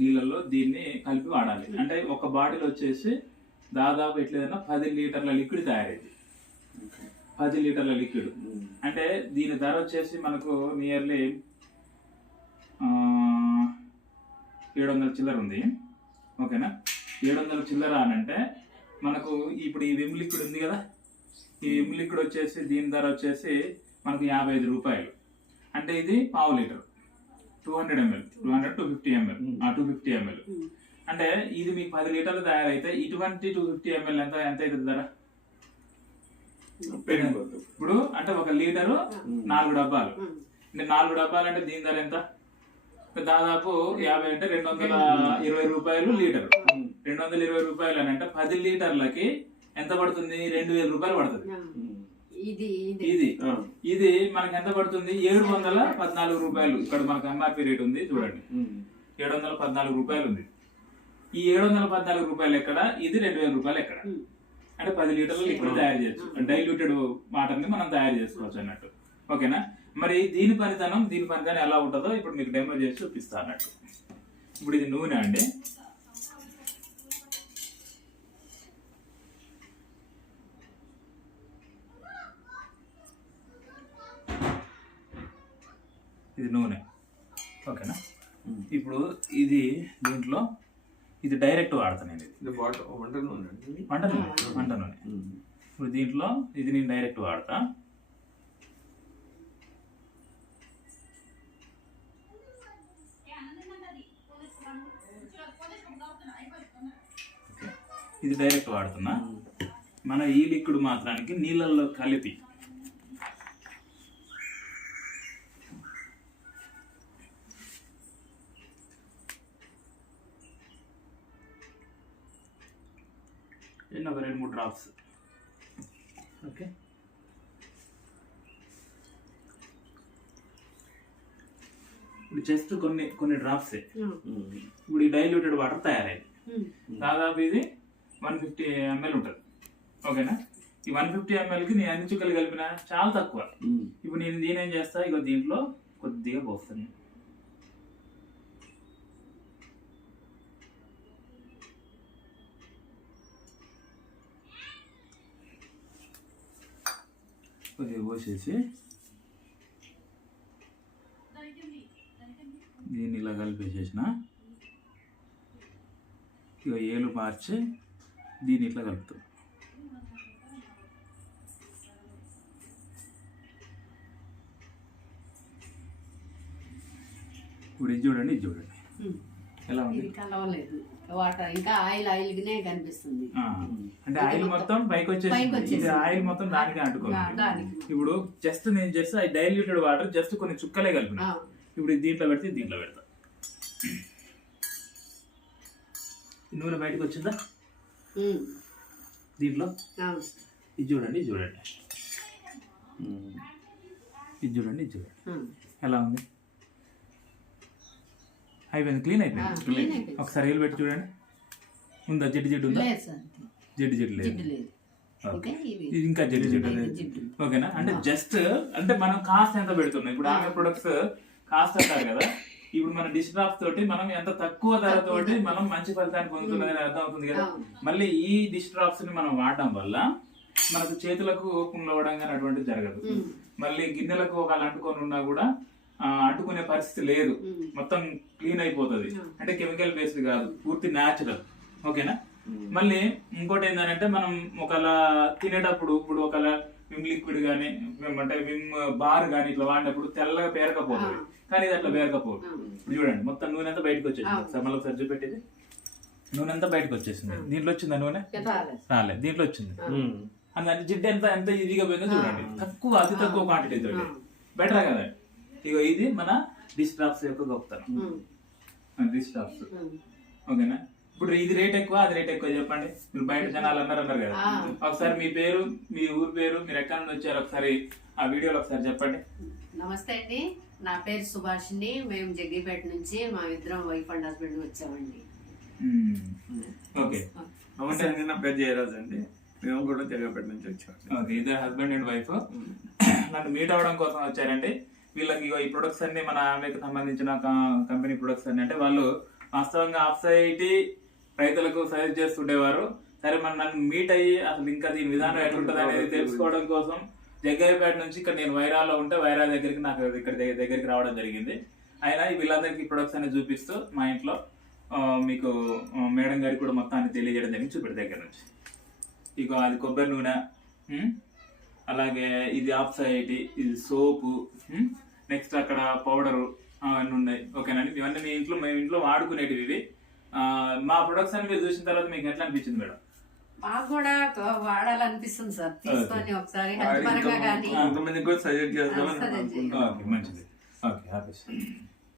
నీళ్ళల్లో దీన్ని కలిపి వాడాలి. అంటే ఒక బాటిల్ వచ్చేసి దాదాపు ఎట్లేదన్నా 10 లీటర్ల లిక్విడ్ తయారైంది. 10 లీటర్ల లిక్విడ్ అంటే దీని ధర వచ్చేసి మనకు నియర్లీ 700 చిల్లర ఉంది. ఓకేనా, 700 చిల్లర అని అంటే మనకు ఇప్పుడు ఈ విమ్ లిక్విడ్ ఉంది కదా, ఈ విమ్ లిక్విడ్ వచ్చేసి దీని ధర వచ్చేసి మనకు 55 రూపాయలు. అంటే ఇది ½ లీటర్ 200 ml 250 ml 250 ml అంటే ఇది మీకు 10 లీటర్లు తయారైతే ఇటువంటి 250 ml ఎంత అవుతుంది ధర? ఇప్పుడు అంటే 1 లీటరు 4 డబ్బాలు అంటే 4 డబ్బాలు అంటే దీని ధర ఎంత? దాదాపు 50 అంటే 220 రూపాయలు లీటర్. 220 రూపాయలు అని అంటే 10 లీటర్లకి ఎంత పడుతుంది? 2000 రూపాయలు పడుతుంది. ఇది మనకి ఎంత పడుతుంది? 714 రూపాయలు. ఇక్కడ మనకు ఎంఆర్పి రేట్ ఉంది చూడండి, 714 రూపాయలు ఉంది. ఈ 714 రూపాయలు ఎక్కడ? ఇది 2000 రూపాయలు ఎక్కడ? అంటే 10 లీటర్లు లిక్విడ్ తయారు చేయొచ్చు. డైల్యూటెడ్ వాటర్ ని మనం తయారు చేసుకోవచ్చు అన్నట్టు. ఓకేనా, మరి దీని పనితనం ఎలా ఉంటుందో ఇప్పుడు మీకు డెమో చేసి చూపిస్తా అన్నట్టు. ఇప్పుడు ఇది నూనె అండి. ఇది నూనె. ఓకేనా, ఇప్పుడు ఇది దీంట్లో ఇది డైరెక్ట్ వాడతాను నేను. ఇది వంట నూనె. ఇప్పుడు దీంట్లో ఇది నేను డైరెక్ట్ వాడతా. ఇది డైరెక్ట్ వాడుతున్నా. మన ఈ లిక్విడ్ మాత్రానికి నీళ్ళల్లో కలిపి ఒక 2-3 డ్రాప్స్. ఓకే, ఇప్పుడు జస్ట్ కొన్ని డ్రాప్స్. ఇప్పుడు ఈ డైల్యూటెడ్ వాటర్ తయారైంది. దాదాపు ఇది 150 ml ఉంటుంది. ఓకేనా, ఈ 150 ml కి నేను అన్ని చుక్కలు కలిపిన చాలా తక్కువ. ఇప్పుడు నేను దీనేం చేస్తా, ఇక దీంట్లో కొద్దిగా పోస్తాను. కొద్దిగా పోసేసి దీన్ని ఇలా కలిపేసేసిన ఇక ఏలు మార్చి దీన్ని ఇట్లా కలుపుతాం. ఇప్పుడు ఇది చూడండి ఎలా ఉంది? వాటర్ ఇంకా ఆయిల్ కనిపిస్తుంది. అంటే ఆయిల్ మొత్తం పైకి వచ్చేసి ఇది ఆయిల్ మొత్తం దానికి అంటుకోవాలి. ఇప్పుడు జస్ట్ డైల్యూటెడ్ వాటర్ జస్ట్ కొన్ని చుక్కలే కలిపిన. ఇప్పుడు దీంట్లో పెడితే దీంట్లో పెడతా. నూనె బయటకు వచ్చిందా దీంట్లో? ఇది చూడండి ఎలా ఉంది? అయిపోయింది, క్లీన్ అయిపోయింది. ఒకసారి ఏలు పెట్టి చూడండి. ఉందా? జిడ్డు ఉందా? జిడ్డు లేదు. ఇది ఇంకా జిడ్డు. ఓకేనా, అంటే జస్ట్ అంటే మనం కాస్ట్ ఎంత పెడుతున్నాం. ఇప్పుడు ఆమె ప్రొడక్ట్స్ కాస్ట్ అంటారు కదా, ఇప్పుడు మన డిష్ డ్రాప్స్ తోటి మనం ఎంత తక్కువ ధరతోటి మనం మంచి ఫలితాన్ని పొందుతున్నదని అర్థం అవుతుంది కదా. మళ్ళీ ఈ డిష్ డ్రాప్స్ ని మనం వాడడం వల్ల మనకు చేతులకు పుండ్లవడం కానీ అటువంటిది జరగదు. మళ్ళీ గిన్నెలకు ఒకవేళ అంటుకొని ఉన్నా కూడా అంటుకునే పరిస్థితి లేదు. మొత్తం క్లీన్ అయిపోతుంది. అంటే కెమికల్ బేస్డ్ కాదు, పూర్తి న్యాచురల్. ఓకేనా, మళ్ళీ ఇంకోటి ఏంటంటే మనం ఒకవేళ తినేటప్పుడు ఇప్పుడు ఒకవేళ విమ్ లిక్విడ్ కానీ అంటే విమ్ బార్ కానీ ఇట్లా వాడినప్పుడు తెల్లగా పేరకపోతుంది, కానీ ఇది అట్లా పేరకపోదు. ఇప్పుడు చూడండి మొత్తం నూనె అంతా బయటకు వచ్చేసింది. మళ్ళీ ఒకసారి చూపెట్టేది నూనె అంతా బయటకు వచ్చేసింది. దీంట్లో వచ్చిందా నూనె? రాలేదు, దీంట్లో వచ్చింది. అందుకని జిడ్డు ఎంత ఈజీగా పోయిందో చూడండి. అతి తక్కువ క్వాంటిటీ తోటి బెటర్ కదా. ఇగో ఇది మన డిష్ డ్రాప్స్ యొక్క గొప్పతనం. Dish drops. ఓకేనా, ఇప్పుడు ఇది రేట్ ఎక్కువ అది రేట్ ఎక్కువ చెప్పండి. మీరు బయట జనాలు అన్నారు కదా, ఒకసారి మీ పేరు మీ ఊరు పేరు మీరు ఎక్కడ నుండి వచ్చారు ఒకసారి ఆ వీడియోలో ఒకసారి చెప్పండి. నమస్తే అండి, నా పేరు సుభాషిణి. మేము జగ్గీపేట నుంచి మా ఇద్దరం వైఫ్ అండ్ హస్బెండ్ వచ్చామండి. ఓకే, నా పేరు జయరాజ్ అండి, మేము కూడా జగ్గీపేట నుంచి వచ్చాము. ఓకే, ఇద్దరు హస్బెండ్ అండ్ వైఫ్ నన్ను మీట్ అవ్వడం కోసం వచ్చారండి. వీళ్ళకి ఈ ప్రొడక్ట్స్ అన్ని మన ఆమెకు సంబంధించిన కంపెనీ ప్రొడక్ట్స్ అన్ని అంటే వాళ్ళు వాస్తవంగా ఆఫ్ సైటీ రైతులకు సజెస్ట్ చేస్తుండేవారు. సరే మనం నన్ను మీట్ అయ్యి అసలు ఇంకా దీని విధానం ఎట్లుంటుంది అనేది తెలుసుకోవడం కోసం జగ్గయ్యపేట నుంచి ఇక్కడ నేను వైరాలో ఉంటే వైరా దగ్గరికి నాకు ఇక్కడ దగ్గరికి రావడం జరిగింది. అయినా వీళ్ళందరికీ ప్రొడక్ట్స్ అనేది చూపిస్తూ మా ఇంట్లో మీకు మేడం గారికి కూడా మొత్తాన్ని తెలియజేయడం జరిగింది. చూపెట్టి దగ్గర నుంచి ఇక అది కొబ్బరి నూనె, అలాగే ఇది ఆఫ్ సైటీ, ఇది సోపు, నెక్స్ట్ అక్కడ పౌడరు అవన్నీ ఉన్నాయి. ఓకేనండి, ఇవన్నీ మేము ఇంట్లో వాడుకునేటివి ఇవి. మా ప్రొడక్ట్స్ అని మీరు చూసిన తర్వాత మీకు ఎట్లా అనిపించింది మేడం? మాకు కూడా వాడాలనిపిస్తుంది సార్, తీసుకొని ఒకసారి హెల్త్ పరంగా కానీ కొంతమందికి కూడా సజెస్ట్ చేద్దామని మంచిది. Okay, happy.